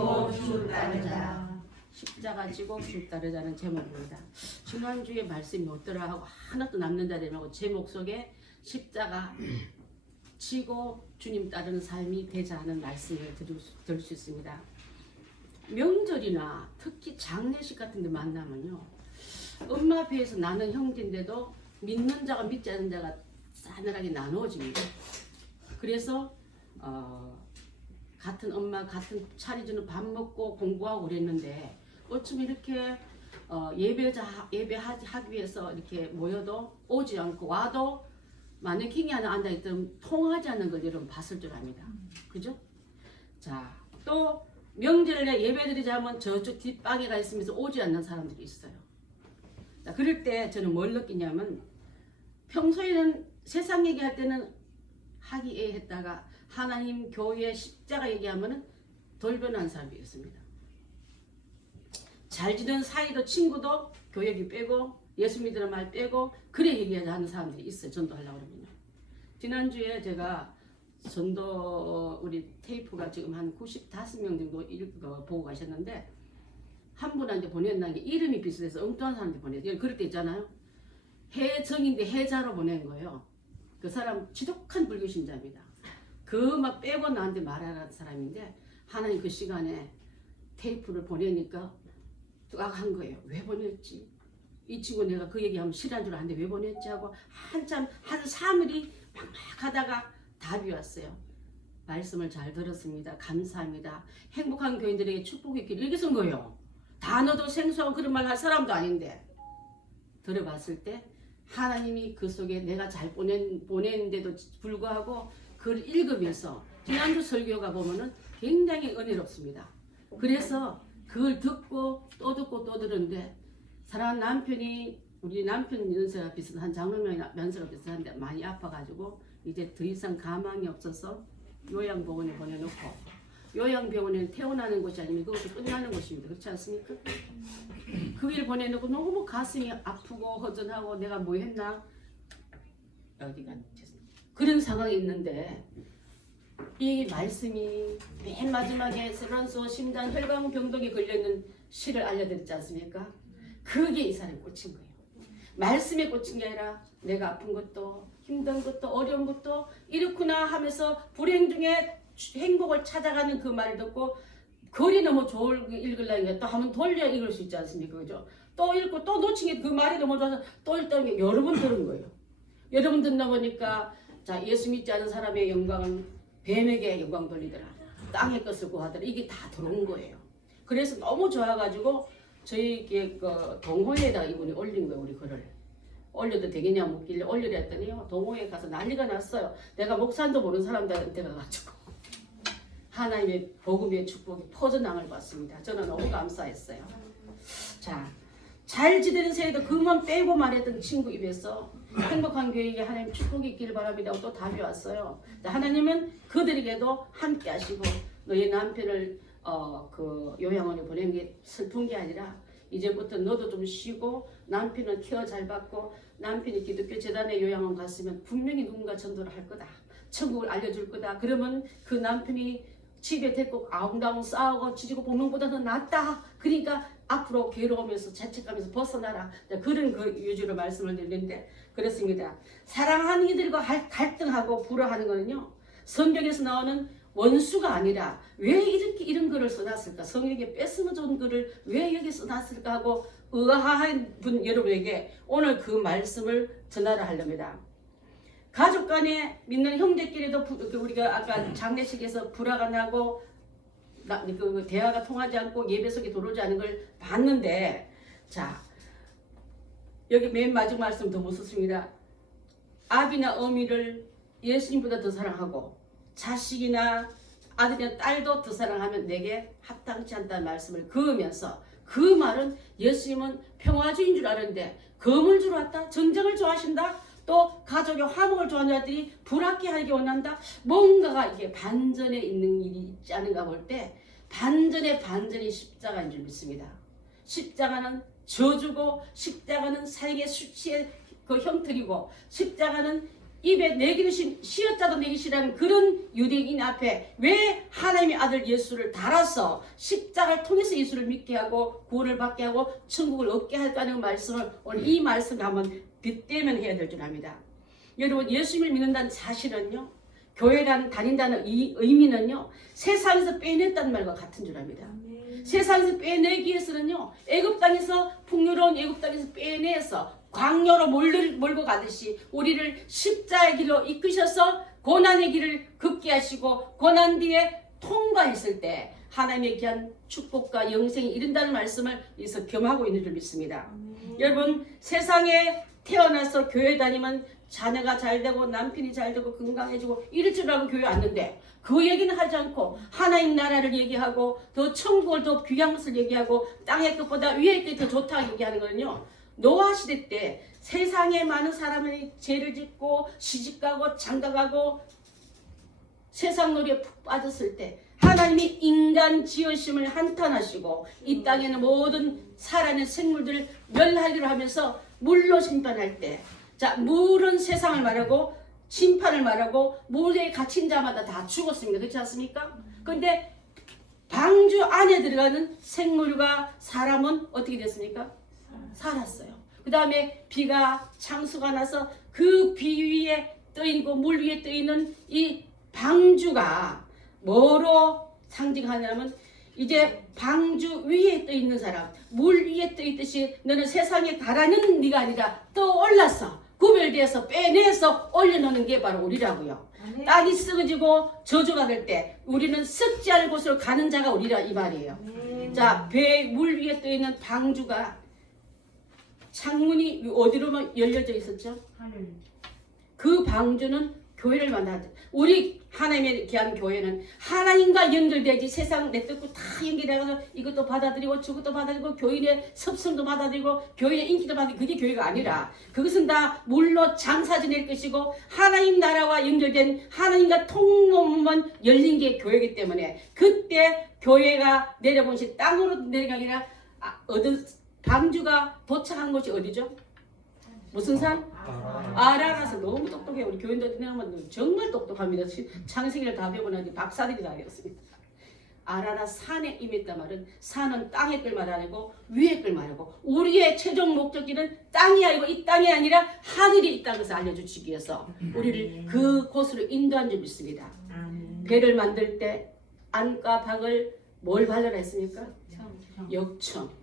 지고 주 따르자. 십자가 지고 주 따르자는 제목입니다. 지난주에 말씀이 없더라 하고 하나도 남는다 되면 제목 속에 십자가 지고 주님 따르는 삶이 되자 하는 말씀을 들을 수 있습니다. 명절이나 특히 장례식 같은 데 만나면요, 엄마 배에서 나는 형제인데도 믿는 자가 믿지 않는 자가 싸늘하게 나누어집니다. 그래서 같은 엄마 같은 차려주는 밥 먹고 공부하고 그랬는데 어쩌면 이렇게 예배하기 위해서 이렇게 모여도 오지 않고 와도 마네킹이 하나 앉아있던 통하지 않는 걸 여러분 봤을 줄 압니다. 그죠? 자, 또 명절에 예배드리자 하면 저쪽 뒷방에 가 있으면서 오지 않는 사람들이 있어요. 자, 그럴 때 저는 뭘 느끼냐면, 평소에는 세상 얘기할 때는 하기에 했다가 하나님 교회 십자가 얘기하면은 돌변한 사람이 있습니다. 잘 지내는 사이도 친구도 교회비 빼고 예수 믿으는 말 빼고 그래 얘기하자 하는 사람들이 있어요. 전도하려고 그러면요. 지난주에 제가 전도 우리 테이프가 지금 한 95명 정도 보고 가셨는데, 한 분한테 보냈는 게 이름이 비슷해서 엉뚱한 사람한테 보냈어요. 그럴 때 있잖아요. 해정인데 해자로 보낸 거예요. 그 사람 지독한 불교 신자입니다. 그만 빼고 나한테 말하라는 사람인데, 하나님 그 시간에 테이프를 보내니까 뚜악한 거예요. 왜 보냈지? 이 친구 내가 그 얘기하면 싫어한 줄 아는데 왜 보냈지 하고 한참 한 3일이 막막하다가 답이 왔어요. 말씀을 잘 들었습니다. 감사합니다. 행복한 교인들에게 축복이 있기를, 이렇게 쓴 거예요. 단어도 생소하고 그런 말 할 사람도 아닌데, 들어봤을 때 하나님이 그 속에 내가 잘 보냈는데도 불구하고 그걸 읽으면서, 지난주 설교가 보면은 굉장히 은혜롭습니다. 그래서 그걸 듣고 또 들었는데, 사랑하는 남편이, 우리 남편 연세가 비슷한 장로명 연세가 비슷한데 많이 아파가지고 이제 더 이상 가망이 없어서 요양병원에 보내놓고, 요양병원에는 태어나는 곳이 아니면 그것도 끝나는 곳입니다. 그렇지 않습니까? 그 일 보내놓고 너무 가슴이 아프고 허전하고 내가 뭐 했나? 어디가 그런 상황이 있는데, 이 말씀이 맨 마지막에 세란소 심장 혈관 병동에 걸려있는 시를 알려드렸지 않습니까? 그게 이 사람이 꽂힌 거예요. 말씀에 꽂힌 게 아니라 내가 아픈 것도 힘든 것도 어려운 것도 이렇구나 하면서 불행 중에 행복을 찾아가는 그 말을 듣고, 글이 너무 좋을 읽으려니까 또 한번 돌려 읽을 수 있지 않습니까? 그죠? 또 읽고 또 놓친 게 그 말이 너무 좋아서 또 읽다 보니 여러 번 들은 거예요. 여러 번 듣다 보니까, 자, 예수 믿지 않은 사람의 영광은 뱀에게 영광 돌리더라, 땅의 것을 구하더라, 이게 다 들어온 거예요. 그래서 너무 좋아가지고 저희 그 동호회에다가 이분이 올린 거예요. 우리 글을 올려도 되겠냐 묻길래 올리려 했더니요, 동호회에 가서 난리가 났어요. 내가 목사도 모르는 사람들한테 가가지고 하나님의 복음의 축복이 퍼져나갈 것 같습니다. 저는 너무 감사했어요. 자, 잘 지내는 새에도 그만 빼고 말했던 친구 입에서 행복한 교회에 하나님 축복이 있기를 바랍니다. 또 답이 왔어요. 자, 하나님은 그들에게도 함께 하시고, 너희 남편을 그 요양원에 보낸 게 슬픈 게 아니라 이제부터 너도 좀 쉬고 남편은 케어 잘 받고, 남편이 기독교 재단에 요양원 갔으면 분명히 누군가 전도를 할 거다, 천국을 알려줄 거다. 그러면 그 남편이 집에 데리고 아웅다웅 싸우고 지지고 볶는 보다 더 낫다. 그러니까 앞으로 괴로우면서 자책하면서 벗어나라. 그런 그 유주로 말씀을 드리는데, 그렇습니다. 사랑하는 이들과 갈등하고 불화하는 거는요, 성경에서 나오는 원수가 아니라 왜 이렇게 이런 글을 써놨을까, 성경에 뺏으면 좋은 글을 왜 여기 써놨을까 하고 의아한 분 여러분에게 오늘 그 말씀을 전하려 하렵니다. 가족 간에 믿는 형제끼리도 우리가 아까 장례식에서 불화가 나고 그 대화가 통하지 않고 예배 속에 들어오지 않은 걸 봤는데, 자, 여기 맨 마지막 말씀 더 못 썼습니다. 아비나 어미를 예수님보다 더 사랑하고 자식이나 아들이나 딸도 더 사랑하면 내게 합당치 않다는 말씀을 그으면서, 그 말은 예수님은 평화주의인 줄 아는데 검을 주러 왔다, 전쟁을 좋아하신다, 또 가족의 화목을 좋아하는 자들이 불합게 하기 원한다, 뭔가가 이게 반전에 있는 일이 있지 않은가 볼 때, 반전이 십자가인 줄 믿습니다. 십자가는 저주고, 십자가는 사형의 수치의 그 형틀이고, 십자가는 입에 내기를 쉬었자도 내기 싫어하는 그런 유대인 앞에 왜 하나님의 아들 예수를 달아서 십자가를 통해서 예수를 믿게 하고 구원을 받게 하고 천국을 얻게 할까는 말씀을 오늘 이 말씀을 한번 빗대면 해야 될 줄 압니다. 여러분 예수님을 믿는다는 사실은요, 교회라는 다닌다는 이 의미는요, 세상에서 빼냈다는 말과 같은 줄 압니다. 세상에서 빼내기 위해서는요, 애굽 땅에서 풍요로운 애굽 땅에서 빼내서 광야로 몰고 가듯이 우리를 십자의 길로 이끄셔서 고난의 길을 걷게 하시고 고난 뒤에 통과했을 때 하나님의 귀한 축복과 영생이 이른다는 말씀을 여기서 겸하고 있는 줄 믿습니다. 여러분 세상에 태어나서 교회 다니면 자녀가 잘 되고 남편이 잘 되고 건강해지고 이럴 줄 알고 교회 왔는데 그 얘기는 하지 않고 하나님 나라를 얘기하고 더 천국을 더 귀한 것을 얘기하고 땅의 것보다 위의 것이 더 좋다고 얘기하는 거는요, 노아 시대 때 세상에 많은 사람이 죄를 짓고 시집가고 장가가고 세상 놀이에 푹 빠졌을 때 하나님이 인간 지으심을 한탄하시고 이 땅에는 모든 살아있는 생물들을 멸하기로 하면서 물로 심판할 때, 자 물은 세상을 말하고 심판을 말하고 물에 갇힌 자마다 다 죽었습니다. 그렇지 않습니까? 그런데 방주 안에 들어가는 생물과 사람은 어떻게 됐습니까? 살았어요. 그 다음에 비가 창수가 나서 그 비 위에 떠있고 물 위에 떠있는 이 방주가 뭐로 상징하냐면 이제 방주 위에 떠있는 사람, 물 위에 떠있듯이 너는 세상에 가라는 네가 아니라 떠올라서 구별되어서 빼내서 올려놓는 게 바로 우리라고요. 땅이 썩어지고 저주가 될 때 우리는 썩지 않을 곳으로 가는 자가 우리라 이 말이에요. 자, 배 물 위에 떠있는 방주가 창문이 어디로만 열려져 있었죠? 하늘. 그 방주는 교회를 만나죠. 우리 하나님의 귀한 교회는 하나님과 연결되지 세상 내뜯고 다 연결해서 이것도 받아들이고 저것도 받아들이고 교인의 섭성도 받아들이고 교인의 인기도 받아들이고 그게 교회가 아니라 그것은 다 물로 장사 지낼 것이고 하나님 나라와 연결된 하나님과 통로만 열린 게 교회이기 때문에 그때 교회가 내려본 것이 땅으로 내려간 게 아니라 얻은 방주가 도착한 곳이 어디죠? 무슨 산? 아라라서 너무 똑똑해요. 우리 교인들 생각하면 정말 똑똑합니다. 창세기를 다 배우고 나니 박사들이 다 되었습니다. 아라라 산에 임했단 말은 산은 땅의 걸 말하고 위의 걸 말하고 우리의 최종 목적지는 땅이 아니고 이 땅이 아니라 하늘이 있다는 것을 알려주시기 위해서 우리를 그 곳으로 인도한 줄 믿습니다. 배를 만들 때 안과 박을 뭘 발라라 했습니까? 역청.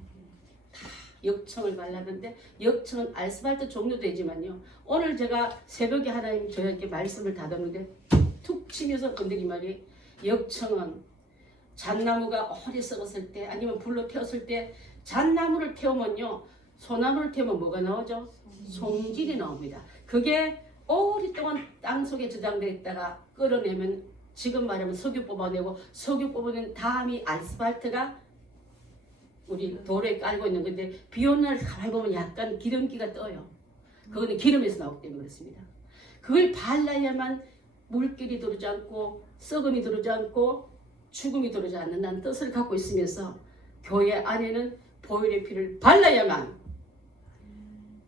역청을 발랐는데 역청은 아스팔트 종류 되지만요, 오늘 제가 새벽에 하나님 저에게 말씀을 다듬는데 툭 치면서 건드리 말이 역청은 잣나무가 오래 썩었을 때 아니면 불로 태웠을 때 잣나무를 태우면요, 소나무를 태우면 뭐가 나오죠? 송진이 나옵니다. 그게 오랫동안 땅속에 저장되어 있다가 끌어내면 지금 말하면 석유 뽑아내고 석유 뽑아낸 다음이 아스팔트가 우리 돌에 깔고 있는 건데 비 오는 날 가만히 보면 약간 기름기가 떠요. 그거는 기름에서 나오기 때문에 그렇습니다. 그걸 발라야만 물길이 들어오지 않고 썩음이 들어오지 않고 죽음이 들어오지 않는다는 뜻을 갖고 있으면서 교회 안에는 보혈의 피를 발라야만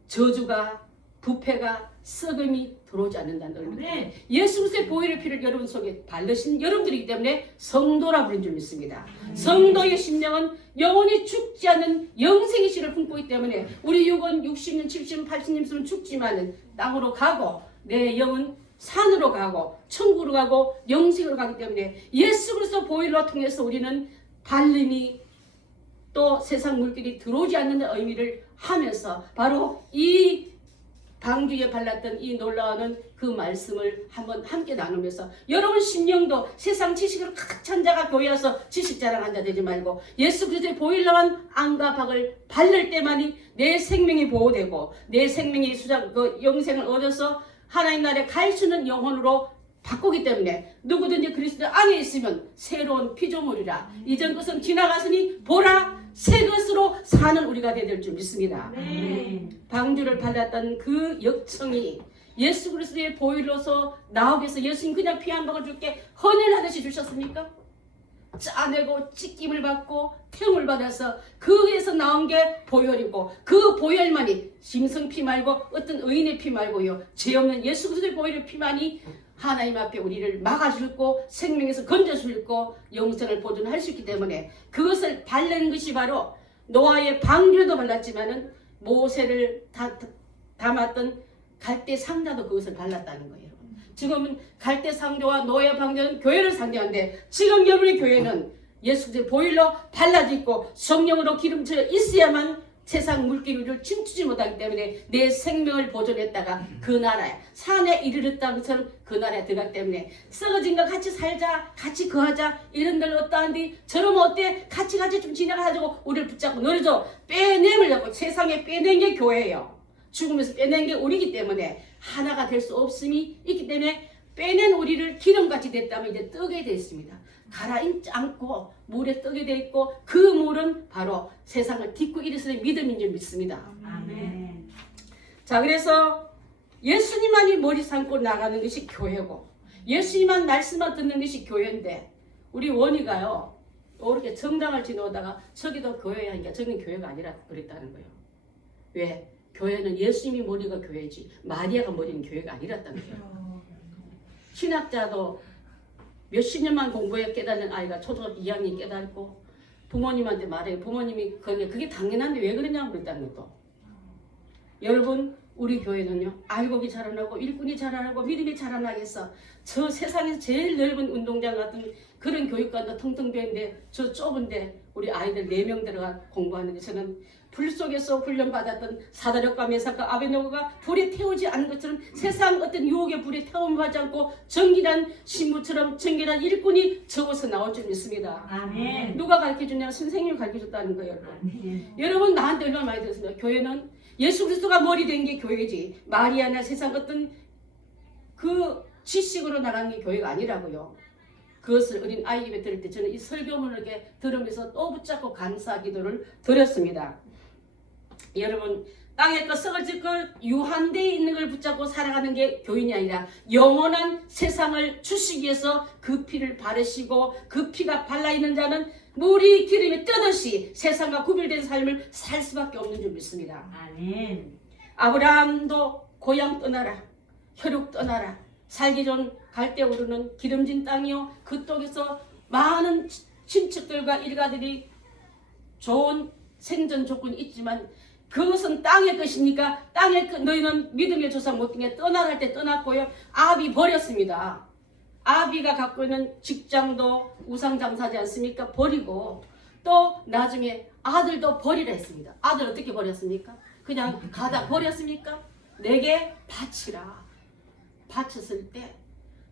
저주가 부패가 썩음이 들어오지 않는다는 의미입니다. 예수 그리스도의 보혈의 피를 여러분 속에 바르신 여러분들이기 때문에 성도라 부른 줄 믿습니다. 성도의 심령은 영원히 죽지 않는 영생의 씨를 품고 있기 때문에 우리 육은 60년, 70년, 80년 있으면 죽지만은 땅으로 가고 내 영은 산으로 가고 천국으로 가고 영생으로 가기 때문에 예수 그리스도 보혈로 통해서 우리는 발림이 또 세상 물길이 들어오지 않는 의미를 하면서 바로 이 방주에 발랐던 이 놀라운 그 말씀을 한번 함께 나누면서 여러분 심령도 세상 지식으로 가득 찬 자가 교회 와서 지식 자랑한 자 되지 말고 예수 그리스도의 보혈로만 안과 박을 바를 때만이 내 생명이 보호되고 내 생명의 수장 그 영생을 얻어서 하나님 나라에 갈 수 있는 영혼으로 바꾸기 때문에 누구든지 그리스도 안에 있으면 새로운 피조물이라 이전 것은 지나갔으니 보라 새 것으로 사는 우리가 되야 될 줄 믿습니다. 방주를 발랐던 그 역청이 예수 그리스도의 보혈로서 나오게 해서 예수님 그냥 피 한 방울 줄게 헌혈하듯이 주셨습니까? 짜내고 찢김을 받고 태움을 받아서 그에서 나온 게 보혈이고 그 보혈만이 짐승 피 말고 어떤 의인의 피 말고요 죄 없는 예수 그리스도의 보혈의 피만이 하나님 앞에 우리를 막아주고 생명에서 건져주고 영생을 보존할 수 있기 때문에 그것을 바르는 것이 바로 노아의 방주도 발랐지만은 모세를 담았던 갈대 상자도 그것을 발랐다는 거예요. 지금은 갈대 상자와 노아의 방주는 교회를 상징하는데 지금 여러분의 교회는 예수 그리스도의 보혈로 발라져 있고 성령으로 기름져 있어야만 세상 물기를 춤추지 못하기 때문에 내 생명을 보존했다가 그 나라에 산에 이르렀다는 것처럼 그 나라에 들어가기 때문에 썩어진 거 같이 살자 같이 거하자 이런 데는 어떠한데 저러면 어때 같이 좀 지나가가지고 우리를 붙잡고 너희도 빼내려고 세상에 빼낸 게 교회예요. 죽으면서 빼낸 게 우리이기 때문에 하나가 될 수 없음이 있기 때문에 빼낸 우리를 기름같이 됐다면 이제 뜨게 되어 있습니다. 가라앉지 않고 물에 뜨게 되어 있고 그 물은 바로 세상을 딛고 일어서는 믿음인 줄 믿습니다. 아멘. 자, 그래서 예수님만이 머리 삼고 나가는 것이 교회고 예수님만 말씀만 듣는 것이 교회인데 우리 원희가요 이렇게 정당을 지나오다가 저기도 교회야 하니까 저기는 교회가 아니라 그랬다는 거예요. 왜? 교회는 예수님이 머리가 교회지 마리아가 머리는 교회가 아니랬다는 거예요. 신학자도 몇십 년만 공부해 깨닫는 아이가 초등학교 2학년 깨닫고 부모님한테 말해요. 부모님이 그게 당연한데 왜 그러냐고 그랬다는 것도. 여러분 우리 교회는요 알곡이 자라나고 일꾼이 자라나고 믿음이 자라나겠어. 저 세상에서 제일 넓은 운동장 같은 그런 교육관도 텅텅 비었는데 저 좁은데 우리 아이들 4명 들어가 공부하는데 저는 불 속에서 훈련받았던 사다력과 메삭과 아베노고가 불에 태우지 않은 것처럼 세상 어떤 유혹의 불에 태움받지 않고 정결한 신부처럼 정결한 일꾼이 적어서 나올 줄 믿습니다. 아멘. 누가 가르쳐주냐? 선생님이 가르쳐줬다는 거예요. 여러분. 여러분 나한테 얼마나 많이 들었습니다. 교회는 예수 그리스도가 머리 된 게 교회지 마리아나 세상 어떤 그 지식으로 나가는 게 교회가 아니라고요. 그것을 어린 아이 입에 들을 때 저는 이 설교문을 이렇게 들으면서 또 붙잡고 감사 기도를 드렸습니다. 여러분 땅의 것 썩어질 걸 유한되어 있는 걸 붙잡고 살아가는 게 교인이 아니라 영원한 세상을 주시기 위해서 그 피를 바르시고 그 피가 발라있는 자는 물이 기름이 뜨듯이 세상과 구별된 삶을 살 수밖에 없는 줄 믿습니다. 아멘. 아브라함도 고향 떠나라 혈육 떠나라 살기 전 갈대 오르는 기름진 땅이요 그 땅에서 많은 친척들과 일가들이 좋은 생존 조건이 있지만 그것은 땅의 것이니까 땅의 너희는 믿음의 조상 못된 떠나갈 때 떠났고요 아비 버렸습니다. 아비가 갖고 있는 직장도 우상장사지 않습니까? 버리고 또 나중에 아들도 버리라 했습니다. 아들 어떻게 버렸습니까? 그냥 가다 버렸습니까? 내게 바치라. 바쳤을 때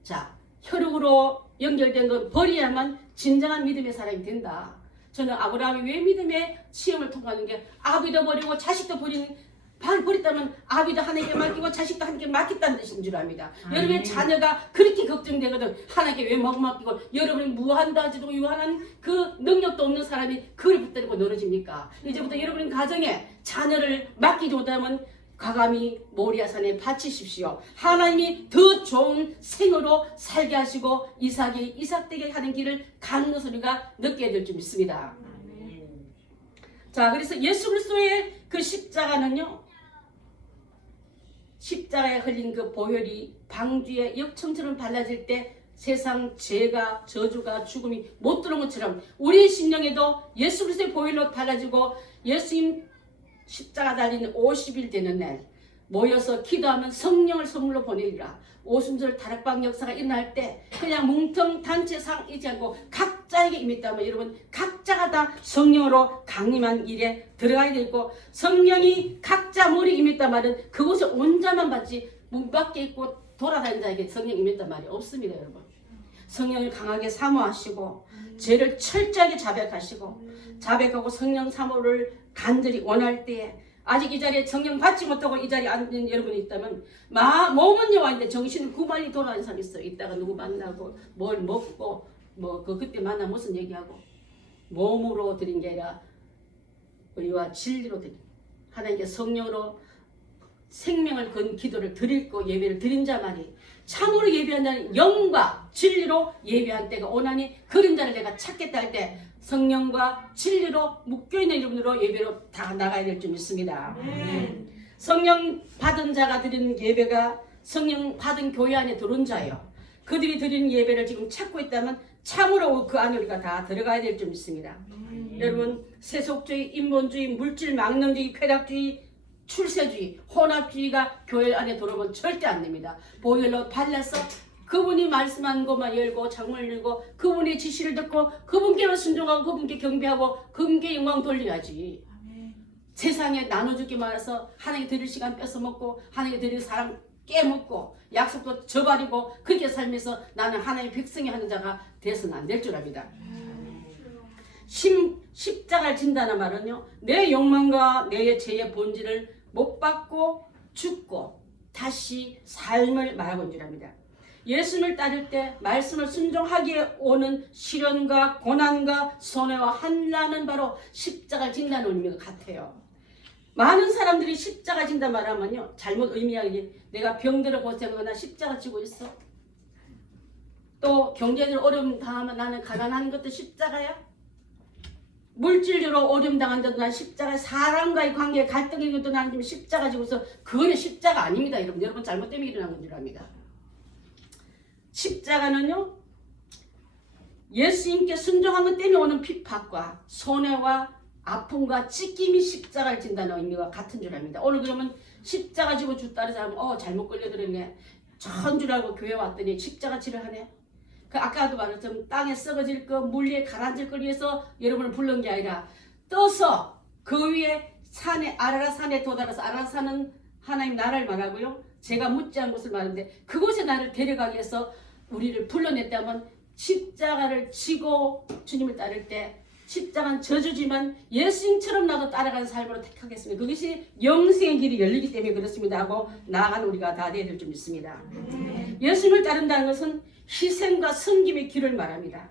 자 혈육으로 연결된 건 버려야만 진정한 믿음의 사람이 된다. 저는 아브라함이 왜 믿음의 시험을 통과하는 게 아비도 버리고 자식도 버렸다면 아비도 하나님께 맡기고 자식도 하나님께 맡겼다는 뜻인 줄 압니다. 여러분의 자녀가 그렇게 걱정되거든. 하나님께 왜 맡기고 여러분이 무한도 하지도 유한한 그 능력도 없는 사람이 그를 붙들고 늘어집니까? 이제부터 여러분 가정에 자녀를 맡기지 못하면 과감히 모리아산에 바치십시오. 하나님이 더 좋은 생으로 살게 하시고 이삭이 이삭되게 하는 길을 가는 것을 우리가 느끼게 될 줄 믿습니다. 자, 그래서 예수 그리스도의 그 십자가는요, 십자가에 흘린 그 보혈이 방주에 역청처럼 발라질 때 세상 죄가 저주가 죽음이 못 들어온 것처럼 우리의 심령에도 예수 그리스도의 보혈로 발라지고 예수님 십자가 달리는 50일 되는 날 모여서 기도하면 성령을 선물로 보내리라. 오순절 다락방 역사가 일어날 때 그냥 뭉텅 단체상 이지 않고 각자에게 임했다면 여러분 각자가 다 성령으로 강림한 일에 들어가야 되고 성령이 각자 머리에 임했단 말은 그곳에 온자만 받지 문 밖에 있고 돌아다니는 자에게 성령 임했단 말이 없습니다. 여러분 성령을 강하게 사모하시고 죄를 철저하게 자백하고 성령 사모를 간절히 원할 때에 아직 이 자리에 성령 받지 못하고 이 자리에 앉은 여러분이 있다면 몸은 여와인데 정신은 구만리 돌아가는 사람이 있어요. 이따가 누구 만나고 뭘 먹고 그때 만나 무슨 얘기하고 몸으로 드린 게 아니라 의와 진리로 드린 하나님께 성령으로 생명을 건 기도를 드리고 예배를 드린 자만이 참으로 예배한 자는 영과 진리로 예배한 때가 오나니 그런 자를 내가 찾겠다 할 때 성령과 진리로 묶여있는 이름으로 예배로 다 나가야 될 줄 믿습니다. 성령 받은 자가 드리는 예배가 성령 받은 교회 안에 들어온 자예요. 그들이 드리는 예배를 지금 찾고 있다면 참으로 그 안에 우리가 다 들어가야 될 줄 믿습니다. 여러분, 세속주의, 인본주의, 물질 망령주의, 쾌락주의, 출세주의, 혼합주의가 교회 안에 들어오면 절대 안 됩니다. 보혈로 발라서 그분이 말씀한 것만 열고 창문을 열고 그분의 지시를 듣고 그분께만 순종하고 그분께 경배하고 그분께 영광 돌려야지. 세상에 나눠주기만 해서 하나님께 드릴 시간 뺏어먹고 하나님께 드릴 사람 깨먹고 약속도 저버리고 그렇게 살면서 나는 하나님의 백성이 하는 자가 돼서는 안 될 줄 압니다. 십자가를 진다는 말은요, 내 욕망과 내 죄의 본질을 못 받고 죽고 다시 삶을 말하고 있는 줄 압니다. 예수님을 따를 때 말씀을 순종하기에 오는 시련과 고난과 손해와 한란은 바로 십자가를 진다는 의미가 같아요. 많은 사람들이 십자가 진다 말하면요, 잘못 의미하기 내가 병들어 고생하거나 십자가 지고 있어. 또 경제적으로 어려움 당하면 나는 가난한 것도 십자가야. 물질적으로 어려움 당한 것도 난 십자가. 사람과의 관계에 갈등이 것도 나는 지금 십자가 지고서 그거는 십자가 아닙니다. 여러분 잘못 때문에 일어난 건 줄 압니다. 십자가는요, 예수님께 순종한 것 때문에 오는 핍박과 손해와 아픔과 찢김이 십자가를 진다는 의미가 같은 줄 압니다. 오늘 그러면 십자가 지고 죽다는 사람은 잘못 걸려들었네. 전 줄 알고 교회 왔더니 십자가 지를 하네. 그 아까도 말했지만 땅에 썩어질 거 물리에 가라앉을 걸 위해서 여러분을 부른 게 아니라 떠서 그 위에 산에 아라라 산에 도달해서 아라라 산은 하나님 나라를 말하고요. 제가 묻지 않은 곳을 말하는데 그곳에 나를 데려가기 위해서 우리를 불러냈다면 십자가를 지고 주님을 따를 때 십자가는 저주지만 예수님처럼 나도 따라가는 삶으로 택하겠습니다. 그것이 영생의 길이 열리기 때문에 그렇습니다 하고 나아가는 우리가 다 되어야 될 줄 믿습니다. 예수님을 따른다는 것은 희생과 섬김의 길을 말합니다.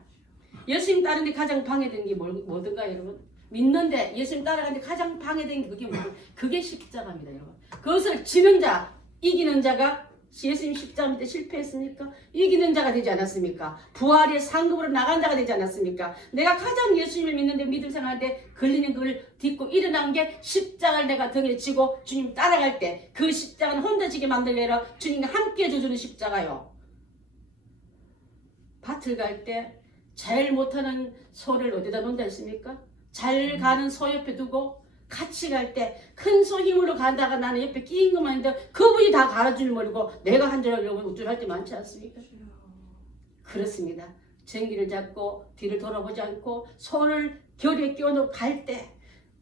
예수님 따르는 데 가장 방해되는 게 뭐든가 여러분? 믿는데 예수님 따라가는데 가장 방해되는 게 그게 뭐예요? 그게 십자가입니다 여러분. 그것을 지는 자, 이기는 자가 예수님 십자가 밑에 실패했습니까? 이기는 자가 되지 않았습니까? 부활의 상급으로 나간 자가 되지 않았습니까? 내가 가장 예수님을 믿는데 믿음 생활할 때 걸리는 그걸 딛고 일어난 게 십자가를 내가 등에 지고 주님 따라갈 때 그 십자가는 혼자 지게 만들게 아니라 주님과 함께 져주는 십자가요. 밭을 갈 때 잘 못하는 소를 어디다 놓는다 했습니까? 잘 가는 소 옆에 두고 같이 갈 때 큰 소 힘으로 간다가 나는 옆에 끼인 것만 있는데 그분이 다 갈아줄 모르고 내가 한 줄 알고 우쭐할 때 많지 않습니까? 그렇습니다. 전기를 잡고 뒤를 돌아보지 않고 손을 결에 끼워놓고 갈 때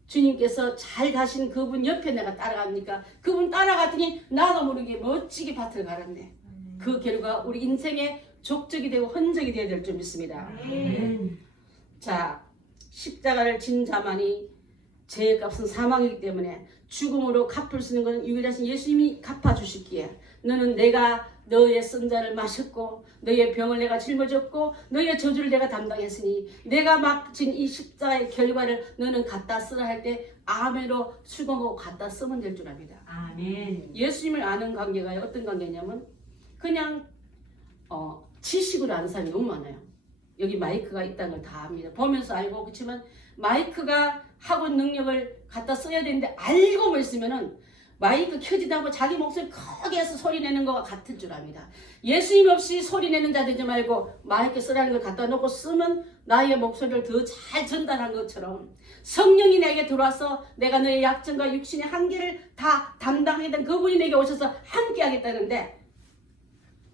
주님께서 잘 가신 그분 옆에 내가 따라갑니까? 그분 따라갔더니 나도 모르게 멋지게 밭을 갈았네. 그 결과 우리 인생의 족적이 되고 흔적이 되어야 될 줄 믿습니다. 자, 십자가를 진 자만이 죄의 값은 사망이기 때문에 죽음으로 갚을 수 있는 것은 유일하신 예수님이 갚아주시기에 너는 내가 너의 쓴자를 마셨고 너의 병을 내가 짊어졌고 너의 저주를 내가 담당했으니 내가 막진 이 십자가의 결과를 너는 갖다 쓰라 할 때 아멘으로 수긍하고 갖다 쓰면 될 줄 압니다. 아멘. 예수님을 아는 관계가 어떤 관계냐면 그냥 지식으로 아는 사람이 너무 많아요. 여기 마이크가 있다는 걸 다 압니다. 보면서 알고 그렇지만 마이크가 하고 능력을 갖다 써야 되는데 알고만 있으면은 마이크 켜지도 않고 자기 목소리 크게 해서 소리 내는 것과 같은 줄 압니다. 예수님 없이 소리 내는 자 되지 말고 마이크 쓰라는 걸 갖다 놓고 쓰면 나의 목소리를 더 잘 전달한 것처럼 성령이 내게 들어와서 내가 너의 약점과 육신의 한계를 다 담당하게 된 그분이 내게 오셔서 함께 하겠다는데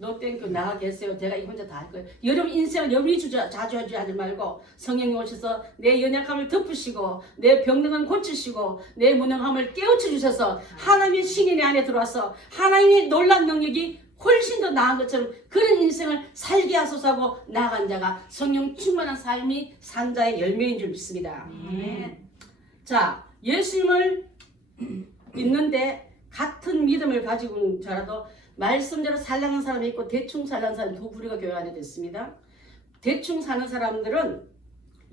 너 땡큐 나가게 했어요. 제가 이 혼자 다 할 거예요. 여러분 인생을 여러분이 자주하지 하지 말고 성령이 오셔서 내 연약함을 덮으시고 내 병능을 고치시고 내 무능함을 깨우쳐 주셔서 하나님의 신이 내 안에 들어와서 하나님의 놀라운 능력이 훨씬 더 나은 것처럼 그런 인생을 살게 하소서하고 나아간 자가 성령 충만한 삶이 산 자의 열매인 줄 믿습니다. 자, 예수님을 믿는데 같은 믿음을 가지고 있는 자라도 말씀대로 살라는 사람이 있고 대충 살라는 사람이 두 부류가 교회 안에 됐습니다. 대충 사는 사람들은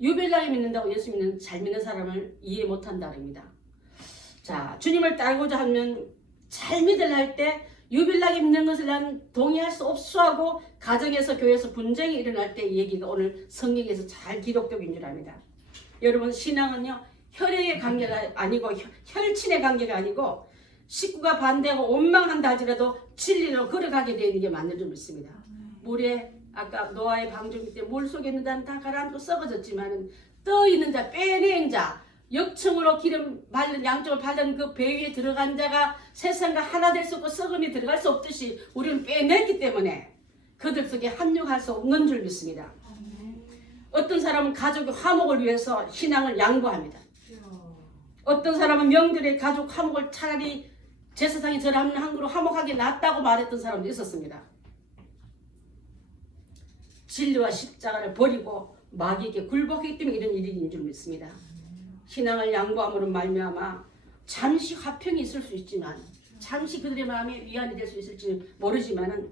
유별나게 믿는다고 예수 믿는 잘 믿는 사람을 이해 못한다 랍니다. 자, 주님을 따르고자 하면 잘 믿으려 할 때 유별나게 믿는 것을 난 동의할 수 없어 하고 가정에서 교회에서 분쟁이 일어날 때 이 얘기가 오늘 성경에서 잘 기록되고 있는 줄 압니다. 여러분 신앙은요 혈액의 관계가 아니고 혈친의 관계가 아니고 식구가 반대하고 원망한다 할지라도 진리로 걸어가게 되는 게 맞는 줄 믿습니다. 물에 아까 노아의 방주기 때 물 속에 있는 자는 다 가라앉고 썩어졌지만 떠 있는 자 빼낸 자 역청으로 기름 바른 양쪽을 바른 그 배 위에 들어간 자가 세상과 하나 될 수 없고 썩음이 들어갈 수 없듯이 우리는 빼냈기 때문에 그들 속에 합류할 수 없는 줄 믿습니다. 어떤 사람은 가족의 화목을 위해서 신앙을 양보합니다. 어떤 사람은 명절에 가족 화목을 차라리 제사상이 절하는 한그로 화목하게 낫다고 말했던 사람도 있었습니다. 진리와 십자가를 버리고 마귀에게 굴복했기 때문에 이런 일이 있는 줄 믿습니다. 신앙을 양보함으로 말미암아 잠시 화평이 있을 수 있지만 잠시 그들의 마음에 위안이 될 수 있을지 모르지만은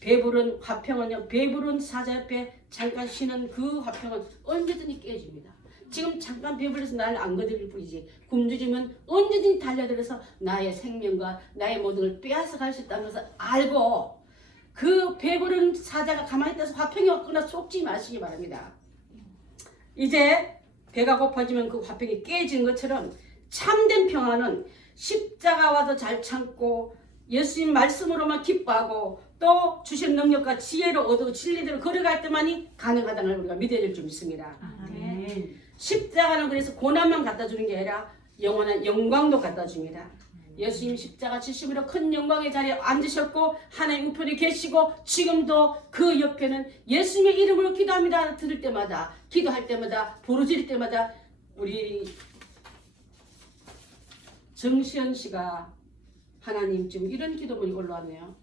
배부른 화평은요 배부른 사자 옆에 잠깐 쉬는 그 화평은 언제든지 깨집니다. 지금 잠깐 배불러서 나를 안 거들릴 뿐이지 굶주리면 언제든지 달려들어서 나의 생명과 나의 모든 걸 빼앗아 갈 수 있다는 것을 알고 그 배부른 사자가 가만히 있어서 화평이 없거나 속지 마시기 바랍니다. 이제 배가 고파지면 그 화평이 깨진 것처럼 참된 평화는 십자가와도 잘 참고 예수님 말씀으로만 기뻐하고 또 주신 능력과 지혜로 얻어 진리대로 걸어갈 때만이 가능하다는 걸 우리가 믿어야 될 줄 믿습니다. 아멘. 십자가는 그래서 고난만 갖다 주는 게 아니라 영원한 영광도 갖다 줍니다. 예수님 십자가 지심으로 큰 영광의 자리에 앉으셨고 하나님 우편에 계시고 지금도 그 옆에는 예수님의 이름으로 기도합니다 들을 때마다 기도할 때마다 부르짖을 때마다 우리 정시현 씨가 하나님 지금 이런 기도문이 올라왔네요.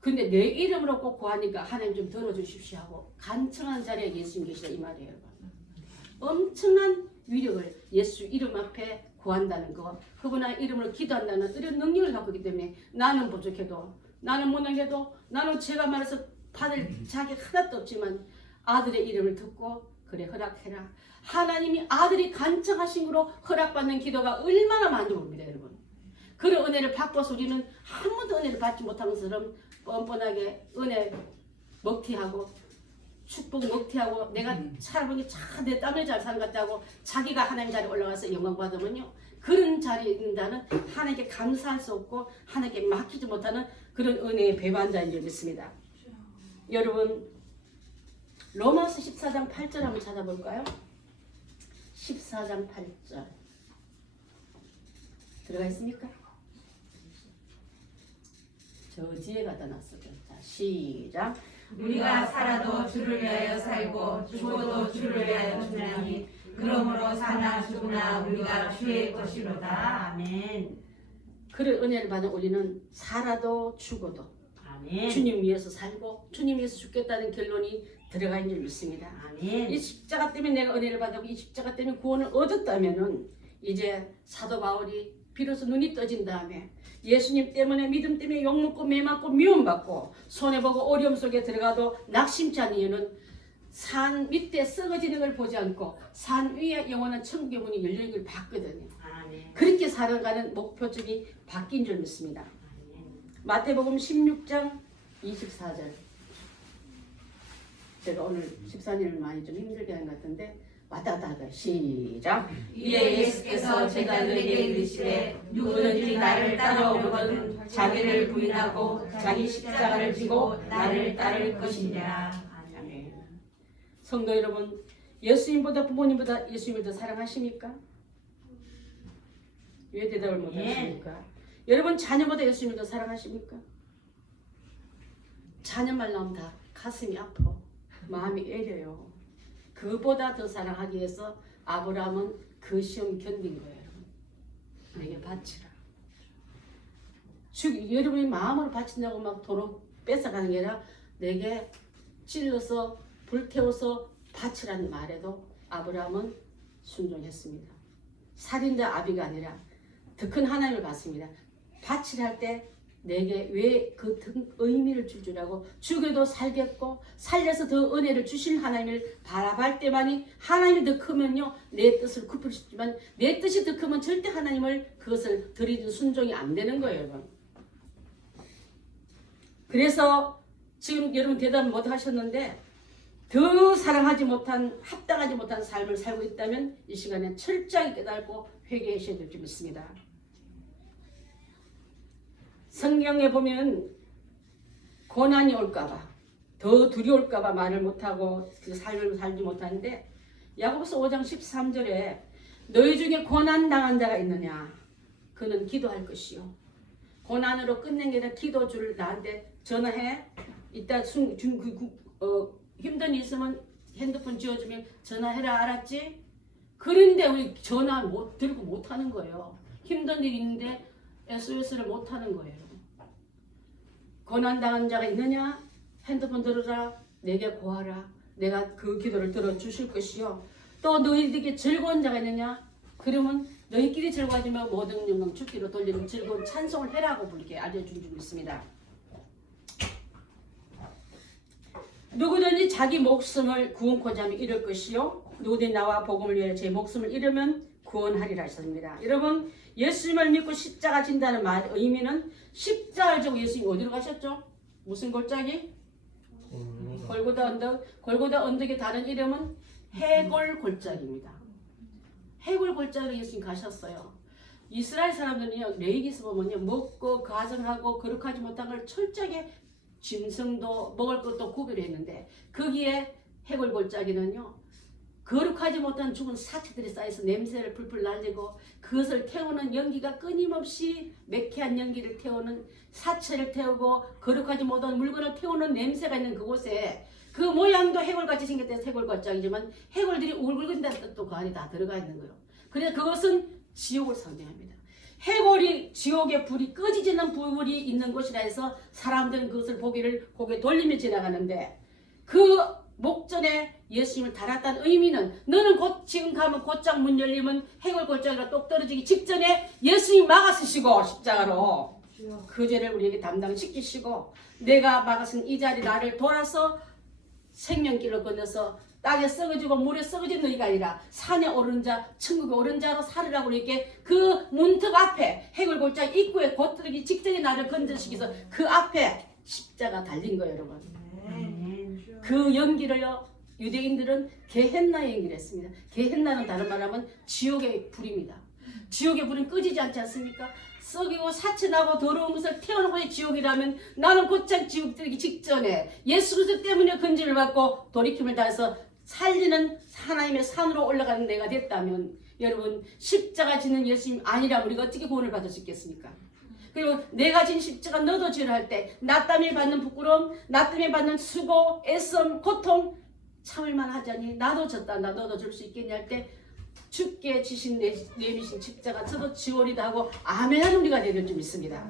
근데 내 이름으로 꼭 구하니까 하나님 좀 들어주십시오 하고 간청한 자리에 예수님 계시다 이 말이에요. 엄청난 위력을 예수 이름 앞에 구한다는 것, 그분의 이름으로 기도한다는 이런 능력을 갖고 있기 때문에 나는 부족해도 나는 못나게도 나는 제가 말해서 받을 자기 하나도 없지만 아들의 이름을 듣고 그래 허락해라. 하나님이 아들이 간청하신 거로 허락받는 기도가 얼마나 많은지 모릅니다 여러분. 그런 은혜를 받고서 우리는 한 번도 은혜를 받지 못한 것처럼 뻔뻔하게 은혜 먹튀하고 축복 먹튀하고 내가 살아보니 참 내 땀을 잘 사는 것 같다고 자기가 하나님 자리에 올라가서 영광 받으면요 그런 자리에 있는 자는 하나님께 감사할 수 없고 하나님께 맡기지 못하는 그런 은혜의 배반자인 줄 믿습니다. 여러분 로마서 14장 8절 한번 찾아볼까요? 14장 8절 들어가 있습니까? 저지에 갖다 놨어요. 자, 시작. 우리가 살아도 주를 위하여 살고 죽어도 주를 위하여 죽나니 그러므로 사나 죽으나 우리가 주의 것이로다. 아멘. 그런 은혜를 받은 우리는 살아도 죽어도 아멘. 주님 위해서 살고 주님 위해서 죽겠다는 결론이 들어가 있는 줄 믿습니다. 아멘. 이 십자가 때문에 내가 은혜를 받고 이 십자가 때문에 구원을 얻었다면은 이제 사도 바울이 비로소 눈이 떠진 다음에 예수님 때문에 믿음 때문에 욕먹고 매맞고 미움받고 손해보고 어려움 속에 들어가도 낙심치 않은 이유는 산 밑에 썩어지는 걸 보지 않고 산 위에 영원한 천국의 문이 열리는 걸 봤거든요. 아멘. 그렇게 살아가는 목표점이 바뀐 줄 믿습니다. 아멘. 마태복음 16장 24절. 제가 오늘 14년을 많이 좀 힘들게 한 것 같은데 왔다 갔다 하다 시작. 이에 예수께서 제자들에게 이르시되 누구든지 나를 따라오거든 자기를 부인하고 자기 십자가를 지고 나를 따를 것이니라. 아멘. 성도 여러분, 예수님보다 부모님보다 예수님을 더 사랑하십니까? 왜 대답을 못 하십니까? 여러분 자녀보다 예수님을 더 사랑하십니까? 자녀 말 나오면 다 가슴이 아파 마음이 애려요. 그보다 더 사랑하기 위해서 아브라함은 그 시험 견딘 거예요. 여러분. 내게 바치라. 여러분이 마음으로 바친다고 막 도로 뺏어가는 게 아니라 내게 찔러서 불태워서 바치라는 말에도 아브라함은 순종했습니다. 살인자 아비가 아니라 더 큰 하나님을 받습니다. 바치라 할 때 내게 왜 그 의미를 줄 줄 알고 죽여도 살겠고 살려서 더 은혜를 주실 하나님을 바라볼 때만이 하나님이 더 크면요 내 뜻을 굽힐 수 있지만 내 뜻이 더 크면 절대 하나님을 그것을 드리는 순종이 안 되는 거예요. 여러분. 그래서 지금 여러분 대답 못 하셨는데 더 사랑하지 못한 합당하지 못한 삶을 살고 있다면 이 시간에 철저히 깨닫고 회개하셔야 될 줄 믿습니다. 성경에 보면 고난이 올까봐 더 두려울까봐 말을 못하고 그 삶을 살지 못하는데 야고보서 5장 13절에 너희 중에 고난 당한 자가 있느냐 그는 기도할 것이요 고난으로 끝낸 게 아니라 기도주를 나한테 전화해 이따 힘든 일 있으면 핸드폰 지워주면 전화해라 알았지? 그런데 우리 전화 못 들고 못 하는 거예요. 힘든 일 있는데 SOS를 못 하는 거예요. 고난당한 자가 있느냐? 핸드폰 들어라. 내게 고하라. 내가 그 기도를 들어주실 것이요. 또 너희들에게 즐거운 자가 있느냐? 그러면 너희끼리 즐거워하지만 모든 영광 주기로 돌리는 즐거운 찬송을 해라고 그렇게 알려준 줄 있습니다. 누구든지 자기 목숨을 구원코자 하면 잃을 것이요 누구든지 나와 복음을 위해 제 목숨을 잃으면 구원하리라 하셨습니다. 여러분 예수님을 믿고 십자가 진다는 말 의미는 십자가를 지고 예수님이 어디로 가셨죠? 무슨 골짜기? 골고다 언덕. 골고다 언덕의 다른 이름은 해골 골짜기입니다. 해골 골짜기로 예수님 가셨어요. 이스라엘 사람들은요 레위기서 보면요 먹고 가정하고 거룩하지 못한 걸 철저하게 짐승도 먹을 것도 구별했는데 거기에 해골 골짜기는요 거룩하지 못한 죽은 사체들이 쌓여서 냄새를 풀풀 날리고 그것을 태우는 연기가 끊임없이 매캐한 연기를 태우는 사체를 태우고 거룩하지 못한 물건을 태우는 냄새가 있는 그곳에 그 모양도 해골같이 생겼다 해서 해골 골짜기지만 해골들이 울긋거린다는 뜻도 그 안에 다 들어가 있는 거예요. 그래서 그것은 지옥을 상징합니다. 해골이 지옥의 불이 꺼지지 않는 불이 있는 곳이라 해서 사람들은 그것을 보기를 고개 돌리며 지나가는데 그 목전에 예수님을 달았다는 의미는 너는 곧 지금 가면 곧장 문 열리면 해골 골짜기로 똑 떨어지기 직전에 예수님이 막아서시고 십자가로 그 죄를 우리에게 담당시키시고 내가 막아선 이 자리 나를 돌아서 생명길로 건너서 땅에 썩어지고 물에 썩어진 너희가 아니라 산에 오른 자, 천국에 오른 자로 살으라고 이렇게 그 문턱 앞에 해골 골짜기 입구에 곧 들기 직전에 나를 건져시켜서 그 앞에 십자가 달린 거예요, 여러분. 그 연기를요, 유대인들은 게헨나의 연기를 했습니다. 게헨나는 다른 말하면 지옥의 불입니다. 지옥의 불은 꺼지지 않지 않습니까? 썩이고 사치나고 더러운 것을 태우는 것이 지옥이라면 나는 곧장 지옥 들기 직전에 예수 그리스도 때문에 건짐을 받고 돌이킴을 다해서 살리는 하나님의 산으로 올라가는 내가 됐다면 여러분 십자가 지는 예수님 아니라 우리가 어떻게 구원을 받을 수 있겠습니까? 그리고 내가 진 십자가 너도 지를 할 때 나 때문에 받는 부끄러움, 나 때문에 받는 수고, 애씀, 고통 참을만 하자니 나도 졌다 나 너도 줄 수 있겠냐 할 때 죽게 지신 내미신 십자가 저도 지오리다 하고 아멘하는 우리가 되길 좀 믿습니다.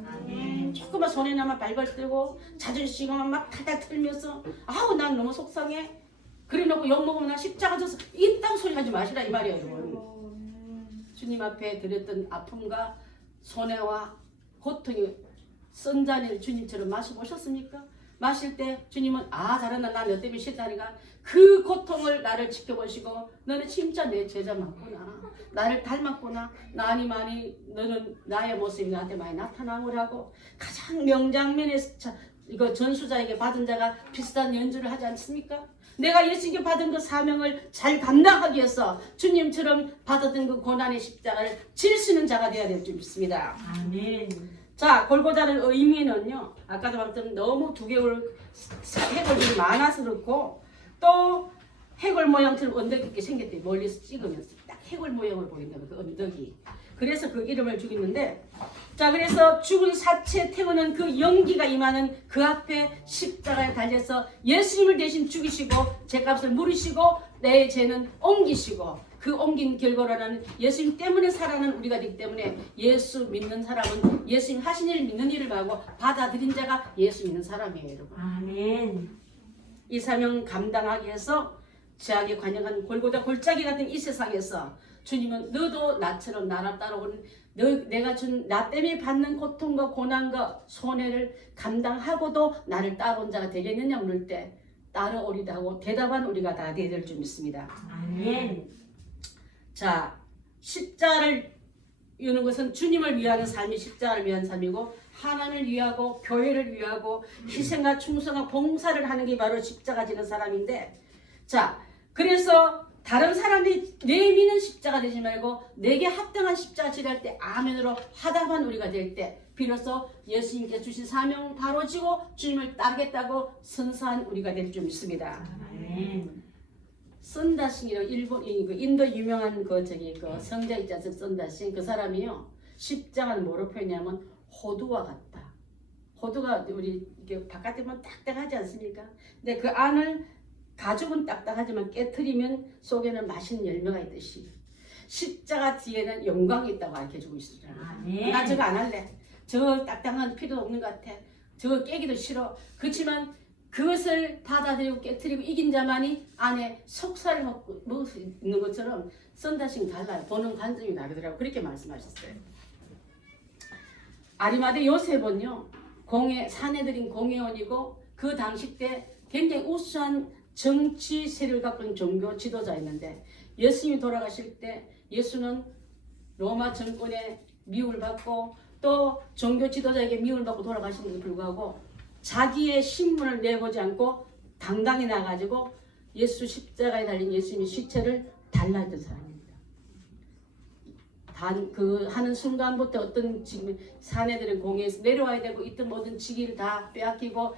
조금만 손에나마 발걸뜨고 자존심만 막 탈탈 털면서 아우 난 너무 속상해 그래놓고 욕먹으면 나 십자가 져서 이딴 소리 하지 마시라 이 말이에요 여러분. 주님 앞에 드렸던 아픔과 손해와 고통이 쓴 잔을 주님처럼 마셔보셨습니까? 마실 때 주님은 아 잘한다 나 너 때문에 싫다니까 그 고통을 나를 지켜보시고 너는 진짜 내 제자 맞구나 나를 닮았구나 나니 많이 너는 나의 모습이 나한테 많이 나타나오라고 가장 명장면에서 이거 전수자에게 받은 자가 비슷한 연주를 하지 않습니까? 내가 예수님께 받은 그 사명을 잘 감당하기 위해서 주님처럼 받았던 그 고난의 십자가를 질 수 있는 자가 되어야 될 줄 믿습니다. 아멘. 자, 골고다는 의미는요. 아까도 말했던 너무 두개골 해골들이 많아서 그렇고 또 해골 모양처럼 언덕이 이렇게 생겼대. 멀리서 찍으면서 딱 해골 모양으로 보인다고 그 언덕이. 그래서 그 이름을 주겠는데 자 그래서 죽은 사체 태우는 그 연기가 임하는 그 앞에 십자가에 달려서 예수님을 대신 죽이시고 죄값을 물으시고 내 죄는 옮기시고 그 옮긴 결과로는 예수님 때문에 살아나는 우리가 되기 때문에 예수 믿는 사람은 예수님 하신 일을 믿는 일을 하고 받아들인 자가 예수 믿는 사람이에요 여러분. 아멘. 이 사명 감당하기 위해서 죄악에 관영한 골고다 골짜기 같은 이 세상에서 주님은 너도 나처럼 나를 따라오는 내가 준 나 때문에 받는 고통과 고난과 손해를 감당하고도 나를 따라온 자가 되겠느냐 물을 때 따라오리다 하고 대답한 우리가 다 되어야 될 줄 믿습니다. 아멘. 자, 십자가를 이루는 것은 주님을 위하는 삶이 십자가를 위한 삶이고 하나님을 위하고 교회를 위하고 희생과 충성과 봉사를 하는 게 바로 십자가 지는 사람인데, 자, 그래서 다른 사람들이 내미는 십자가 되지 말고 내게 합당한 십자가 지할 때 아멘으로 화답한 우리가 될 때 비로소 예수님께 주신 사명 바로 지고 주님을 따르겠다고 선사한 우리가 될 줄 믿습니다. 아멘. 선다싱이라고 인도 유명한 그 성자 있지 않습니까? 선다싱 그 사람이요, 십자가는 뭐로 표현하냐면 호두와 같다. 호두가 우리 이게 바깥에 보면 딱딱하지 않습니까? 근데 그 안을 가죽은 딱딱하지만 깨트리면 속에는 맛있는 열매가 있듯이 십자가 뒤에는 영광이 있다고 알려주고 있습니다. 아멘. 나 저거 안 할래. 저거 딱딱한 필요 없는 것 같아. 저거 깨기도 싫어. 그렇지만 그것을 받아들이고 깨트리고 이긴 자만이 안에 속살을 먹을 수 있는 것처럼 선다싱 달라요. 보는 관점이 다르더라고요. 그렇게 말씀하셨어요. 아리마대 요셉은요, 사내들인 공회원이고 그 당시 때 굉장히 우수한 정치 세력을 갖고 있는 종교 지도자였는데, 예수님이 돌아가실 때 예수는 로마 정권에 미움을 받고 또 종교 지도자에게 미움을 받고 돌아가시는데도 불구하고 자기의 신분을 내보지 않고 당당히 나가지고 예수 십자가에 달린 예수님의 시체를 달라했던 사람입니다. 단 그 하는 순간부터 어떤 지금 사내들은 공회에서 내려와야 되고 있던 모든 직위를 다 빼앗기고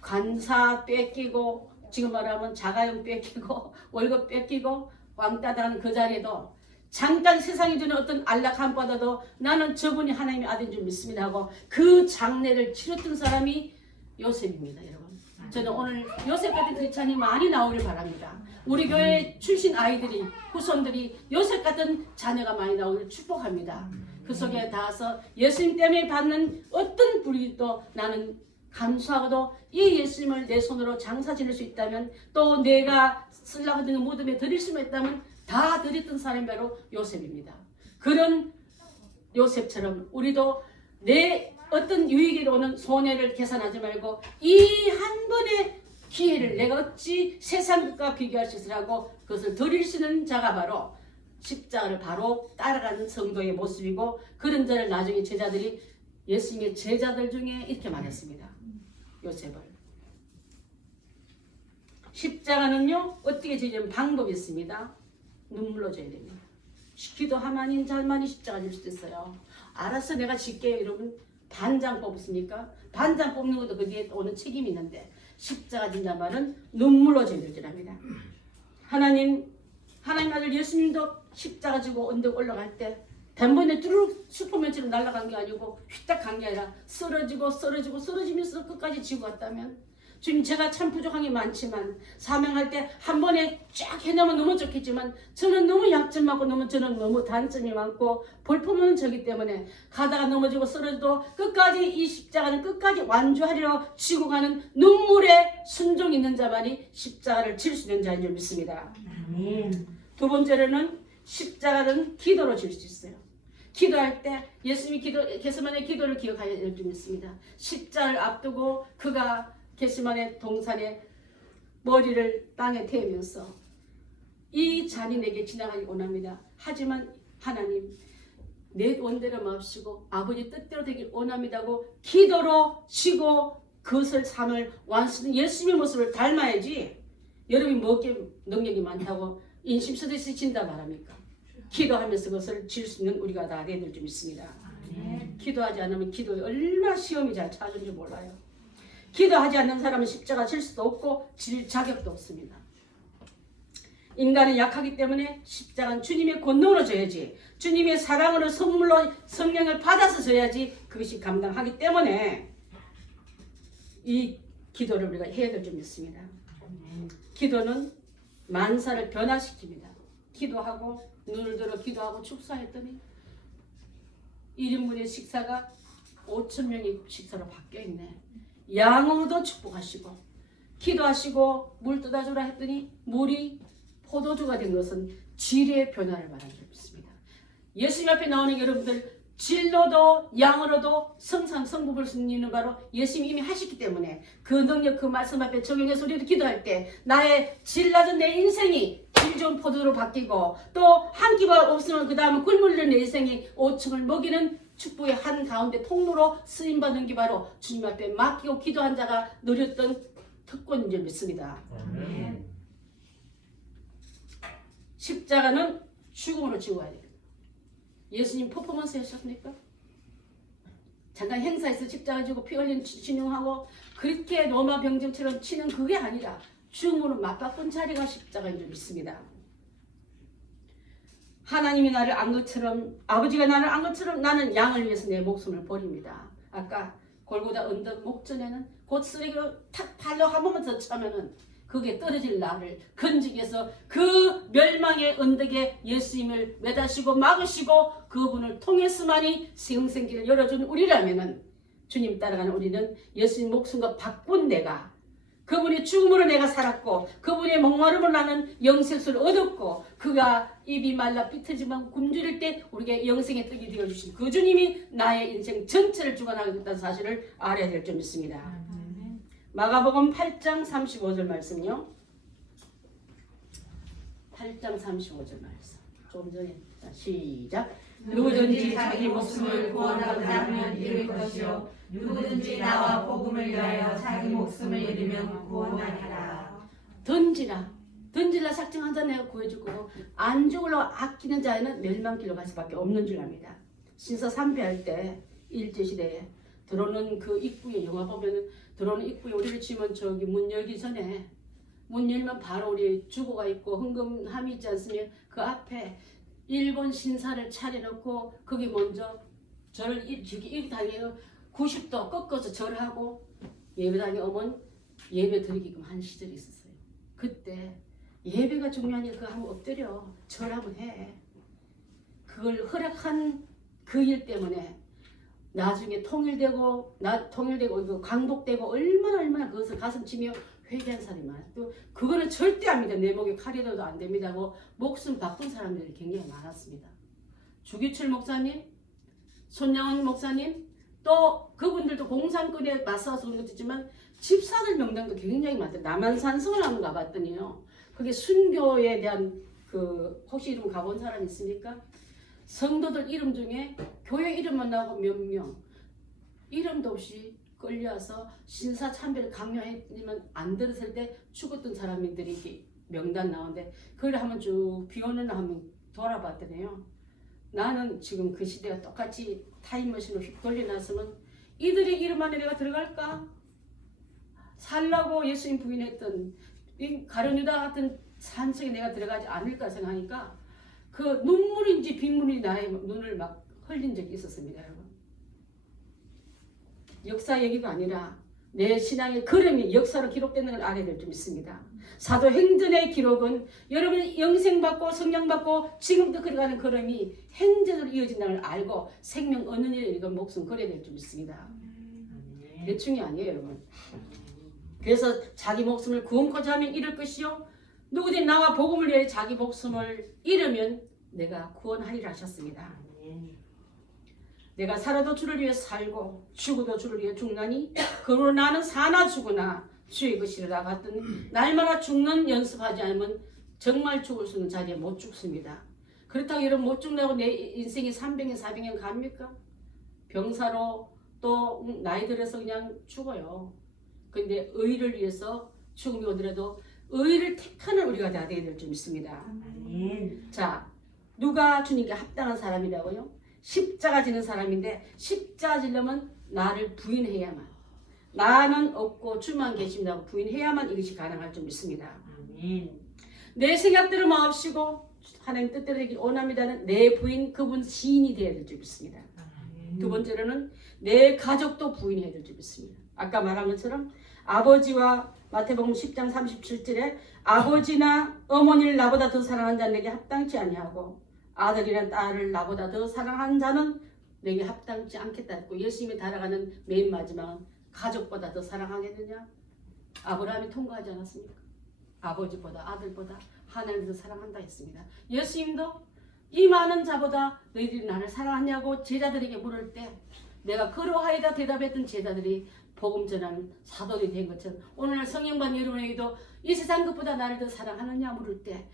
관사 뺏기고 지금 말하면 자가용 뺏기고 월급 뺏기고 왕따 당하는 그 자리에도 잠깐 세상이 주는 어떤 안락함보다도 나는 저분이 하나님의 아들인 줄 믿습니다 하고 그 장례를 치렀던 사람이 요셉입니다. 여러분, 저는 오늘 요셉 같은 크리스찬이 많이 나오길 바랍니다. 우리 교회 출신 아이들이 후손들이 요셉 같은 자녀가 많이 나오길 축복합니다. 그 속에 닿아서 예수님 때문에 받는 어떤 불이익도 나는 감수하고도 이 예수님을 내 손으로 장사 지낼 수 있다면, 또 내가 쓰려고 드는 무덤에 드릴 수 있다면 다 드렸던 사람이 바로 요셉입니다. 그런 요셉처럼 우리도 내 어떤 유익이 오는 손해를 계산하지 말고 이 한 번의 기회를 내가 어찌 세상 것과 비교할 수 있으라고 그것을 드릴 수 있는 자가 바로 십자가를 바로 따라가는 성도의 모습이고, 그런 자를 나중에 제자들이 예수님의 제자들 중에 이렇게 말했습니다. 요셉을. 십자가는요, 어떻게 지는 방법이 있습니다. 눈물로 져야 됩니다. 기도하면 잘만이 십자가 질 수도 있어요. 알았어, 내가 질게요. 이러면 반장 뽑습니까? 반장 뽑는 것도 그 뒤에 오는 책임이 있는데, 십자가 진단 말은 눈물로 져야 되랍니다. 하나님 아들 예수님도 십자가 지고 언덕 올라갈 때 단번에 뚜루룩 슈퍼맨처럼 날아간 게 아니고 휘딱 간 게 아니라 쓰러지면서 끝까지 지고 갔다면, 주님, 제가 참 부족한 게 많지만 사명할 때 한 번에 쫙 해내면 너무 좋겠지만 저는 너무 약점 많고 저는 너무 단점이 많고 볼품은 저기 때문에 가다가 넘어지고 쓰러져도 끝까지 이 십자가는 끝까지 완주하리라 지고 가는 눈물에 순종 있는 자만이 십자가를 질 수 있는 자인 줄 믿습니다. 아멘. 두 번째로는 십자가는 기도로 질 수 있어요. 기도할 때 예수님이 게세마네 기도를 기억하여야 될 줄 믿습니다. 십자를 앞두고 그가 게세마네 동산에 머리를 땅에 대면서 이 잔이 내게 지나가기 원합니다. 하지만 하나님, 내 원대로 마옵시고 아버지 뜻대로 되길 원합니다고 기도로 쉬고 그것을 삶을 완수는 예수님의 모습을 닮아야지 여러분이 뭐게 능력이 많다고 인심스레스 진다 말합니까? 기도하면서 그것을 질 수 있는 우리가 다 되야 될 줄 믿습니다. 기도하지 않으면 기도에 얼마나 시험이 잘 찾은지 몰라요. 기도하지 않는 사람은 십자가 질 수도 없고 질 자격도 없습니다. 인간은 약하기 때문에 십자가는 주님의 권능으로 져야지, 주님의 사랑으로 선물로 성령을 받아서 져야지 그것이 감당하기 때문에 이 기도를 우리가 해야 될 줄 믿습니다. 기도는 만사를 변화시킵니다. 기도하고 눈을 들어 기도하고 축사했더니 1인분의 식사가 5,000명의 식사로 바뀌어있네. 양으로도 축복하시고 기도하시고 물 떠다주라 했더니 물이 포도주가 된 것은 질의 변화를 말하는 줄 믿습니다. 예수님 앞에 나오는 여러분들, 질로도 양으로도 성불 볼 수 있는 바로 예수님이 이미 하셨기 때문에 그 능력, 그 말씀 앞에 적용해서 우리도 기도할 때 나의 질 낮은 내 인생이 질 좋은 포도로 바뀌고 또 한 끼가 없으면 그 다음에 굶을 내 인생이 5층을 먹이는 축복의 한 가운데 통로로 쓰임받는 게 바로 주님 앞에 맡기고 기도한 자가 누렸던 특권인 줄 믿습니다. 아멘. 십자가는 죽음으로 지고 가야 됩니다. 예수님 퍼포먼스 하셨습니까? 잠깐 행사에서 십자가 지고 피 흘린 진용하고 그렇게 로마 병정처럼 치는 그게 아니라 죽음으로 맞바꾼 자리가 십자가인 줄 믿습니다. 하나님이 나를 안 것처럼 아버지가 나를 안 것처럼 나는 양을 위해서 내 목숨을 버립니다. 아까 골고다 언덕 목전에는 곧 쓰레기로 탁 발로 한 번만 더 차면은 그게 떨어질 나를 건지기 위해서 그 멸망의 언덕에 예수님을 매다시고 막으시고 그분을 통해서만이 생생기를 열어준 우리라면은 주님 따라가는 우리는 예수님 목숨과 바꾼 내가 그분의 죽음으로 내가 살았고 그분의 목마름을 나는 영생수를 얻었고 그가 입이 말라 삐트지만 굶주릴 때 우리에게 영생의 떡이 되어주신 그 주님이 나의 인생 전체를 주관하겠다는 사실을 알아야 될 줄 믿습니다. 마가복음 8장 35절 말씀요. 8장 35절 말씀. 좀 전에 시작. 누구든지 자기 목숨을 구원하고자 하면 잃을 것이요 누구든지 나와 복음을 위하여 자기 목숨을 잃으면 구원하리라. 던지라 작정한다 내가 구해줄 거고 안 죽으려고 아끼는 자에는 멸망길로 갈 수밖에 없는 줄 압니다. 신서 3배할 때 일제시대에 들어오는 그 입구에 영화 보면 들어오는 입구에 우리를 치면 저기 문 열기 전에 문 열면 바로 우리 주고가 있고 헌금함이 있지 않으면 그 앞에 일본 신사를 차려놓고 거기 먼저 절을 이렇게 다니고 90도 꺾어서 절하고 예배당에 오면 예배 드리게끔 한 시절이 있었어요. 그때 예배가 중요하니 그거 한번 엎드려 절하면 해. 그걸 허락한 그 일 때문에 나중에 통일되고 이거 강복되고 얼마나 그것을 가슴치며 회개한 사람이 많아요. 또 그거는 절대 안 믿어. 내 목에 칼이 들어도 안 됩니다 하고 목숨 바꾼 사람들이 굉장히 많았습니다. 주기철 목사님, 손양원 목사님, 또 그분들도 공산권에 맞서서 그런 것도 있지만 집사들 명단도 굉장히 많대요. 남한산성을 한번 가봤더니요. 그게 순교에 대한 그 혹시 이름 가본 사람 있습니까? 성도들 이름 중에 교회 이름만 나오고 몇 명 이름도 없이 끌려와서 신사 참배를 강요했지만 안 들었을 때 죽었던 사람들이 이렇게 명단 나오는데 그걸 한번 쭉 비오는 날 한번 돌아봤더니요. 나는 지금 그 시대가 똑같이 타임머신으로 휙 돌려놨으면 이들의 이름 안에 내가 들어갈까? 살라고 예수님 부인했던 이 가룟유다 같은 산속에 내가 들어가지 않을까 생각하니까 그 눈물인지 빗물이 나의 눈을 막 흘린 적이 있었습니다. 여러분. 역사 얘기가 아니라 내 신앙의 걸음이 역사로 기록되는 걸 알아야 될 줄 믿습니다. 사도행전의 기록은 여러분이 영생받고 성령받고 지금도 걸어가는 걸음이 행전으로 이어진다는 걸 알고 생명 얻는 일에 이건 목숨 걸어야 될 줄 믿습니다. 대충이 아니에요 여러분. 그래서 자기 목숨을 구원코자 하면 잃을 것이요 누구든지 나와 복음을 위해 자기 목숨을 잃으면 내가 구원하리라 하셨습니다. 내가 살아도 주를 위해 살고 죽어도 주를 위해 죽나니 그러나 나는 사나 죽으나 주의 것이라 같은 날마다 죽는 연습하지 않으면 정말 죽을 수 있는 자리에 못 죽습니다. 그렇다고 여러분 못 죽는다고 내 인생이 300년 400년 갑니까? 병사로 또 나이 들어서 그냥 죽어요. 근데 의를 위해서 죽음이 오더라도 의를 택하는 우리가 다 되어야 될 줄 믿습니다. 자, 누가 주님께 합당한 사람이라고요? 십자가 지는 사람인데 십자가 지려면 나를 부인해야만 나는 없고 주만 계신다고 부인해야만 이것이 가능할 줄 믿습니다. 내 생각대로 마옵시고 하나님 뜻대로 되길 원합니다는 내 부인 그분 시인이 되어야 될 줄 믿습니다. 두 번째로는 내 가족도 부인해야 될 줄 믿습니다. 아까 말한 것처럼 아버지와 마태복음 10장 37절에 아버지나 어머니를 나보다 더 사랑하는 자는 내게 합당치 아니하고 아들이나 딸을 나보다 더 사랑하는 자는 내게 합당치 않겠다 했고 예수님이 달아가는 맨 마지막은 가족보다 더 사랑하겠느냐? 아브라함이 통과하지 않았습니까? 아버지보다 아들보다 하나님을 더 사랑한다 했습니다. 예수님도 이 많은 자보다 너희들이 나를 사랑하냐고 제자들에게 물을 때 내가 그러하이다 대답했던 제자들이 복음 전하는 사도들이 된 것처럼 오늘날 성령받은 여러분에게도 이 세상 것보다 나를 더 사랑하느냐 물을 때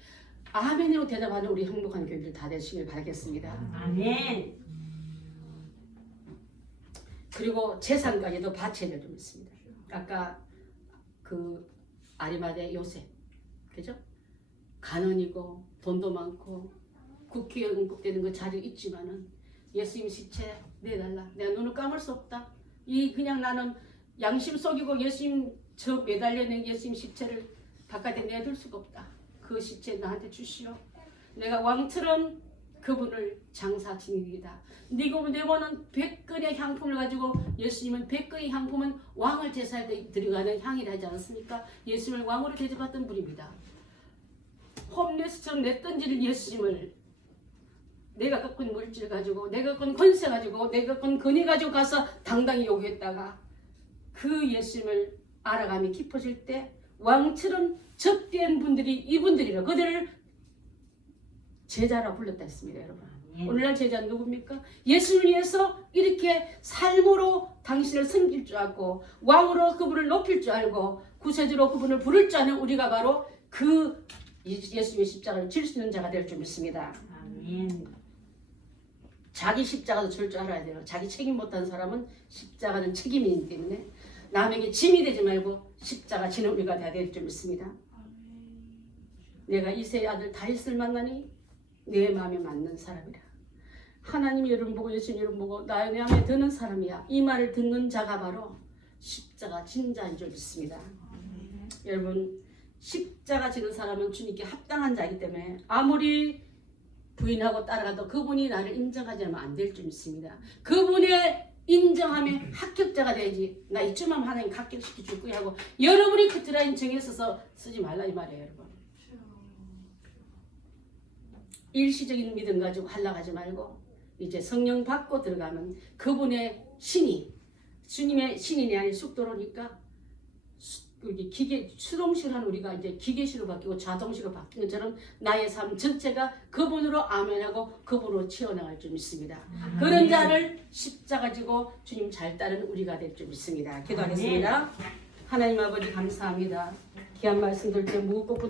아멘으로 대답하는 우리 행복한 교회들 다 되시길 바라겠습니다. 아멘. 그리고 재산까지도 바쳐야 될 점 있습니다. 아까 그 아리마대 요셉, 그죠? 가난이고 돈도 많고 국회에 응급되는 그 자리 있지만은 예수님 시체 내달라. 내가 눈을 감을 수 없다. 이 그냥 나는 양심 속이고 예수님 저 매달려 있는 예수님 시체를 바깥에 내둘 수가 없다. 그 시체 나한테 주시오. 내가 왕처럼 그분을 장사 지니이다. 네가 네번은 100근의 향품을 가지고 예수님은 100근의 향품은 왕을 제사할 때 들어가는 향이라 하지 않았습니까? 예수님을 왕으로 대접받던 분입니다. 홈레스처럼 내던지는 예수님을 내가 갖고 있는 물질 가지고 내가 갖고 있는 권세 가지고 내가 갖고 있는 권위 가지고 가서 당당히 요구했다가 그 예수님을 알아감이 깊어질 때 왕처럼 접대한 분들이 이분들이라 그들을 제자라 불렀다 했습니다. 여러분 오늘날 제자는 누굽니까? 예수를 위해서 이렇게 삶으로 당신을 섬길 줄 알고 왕으로 그분을 높일 줄 알고 구세주로 그분을 부를 줄 아는 우리가 바로 그 예수님의 십자가를 질 수 있는 자가 될 줄 믿습니다. 아멘. 자기 십자가도 질 줄 알아야 돼요. 자기 책임 못하는 사람은 십자가는 책임이기 때문에 남에게 짐이 되지 말고 십자가 지는 우리가 돼야 될 줄 믿습니다. 내가 이세의 아들 다윗을 만나니 내 마음에 맞는 사람이라. 하나님이 여러분 보고 예수님 여러분 보고 나의 마음에 드는 사람이야. 이 말을 듣는 자가 바로 십자가 진 자인 줄 믿습니다. 여러분 십자가 지는 사람은 주님께 합당한 자이기 때문에 아무리 부인하고 따라가도 그분이 나를 인정하지 않으면 안 될 줄 믿습니다. 그분의 인정함에 합격자가 돼야지. 나 이쯤하면 하나님 합격시켜 줄 거야 하고 여러분이 커트라인 정해서서 쓰지 말라 이 말이에요. 여러분 일시적인 믿음 가지고 하려고 하지 말고 이제 성령 받고 들어가면 그분의 신이 주님의 신인이 아닌 숙도로니까 기계 수동식을 한 우리가 이제 기계식으로 바뀌고 자동식으로 바뀌는 것처럼 나의 삶 전체가 그분으로 아멘하고 그분으로 채워나갈 줄 믿습니다. 그런 자를 십자가 지고 주님 잘 따르는 우리가 될 줄 믿습니다. 기도하겠습니다. 하나님 아버지 감사합니다. 귀한 말씀 들때 무겁고